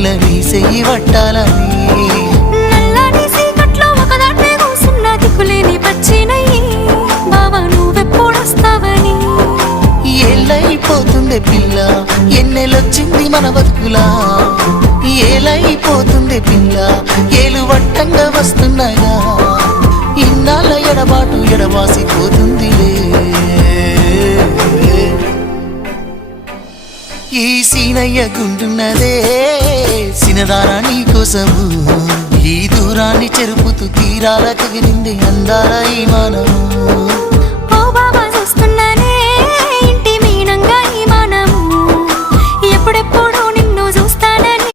పిల్ల నీ చెయ్యి పట్టాలని నల్లని సీకట్లో ఒకదాన్నే కూసున్న దిక్కులేని పచ్చినయ్యి బావా నువ్వెప్పుడొస్తావని ఏళ్ళైపోతుంది పిల్ల ఎన్నెలొచ్చింది మన బతుకులా ఏలైపోతుంది పిల్ల ఏలు వట్టంగా వస్తున్నాగా ఇన్నాళ్ళ ఎడబాటు ఎడవాసిపోతుందిలే ఈ సీనయ్య గుంటున్నదే సినదారా నీ కోసము ఈ దూరాన్ని చెరుపుతూ తీరాల కగిరింది అందాల ఈ మానవు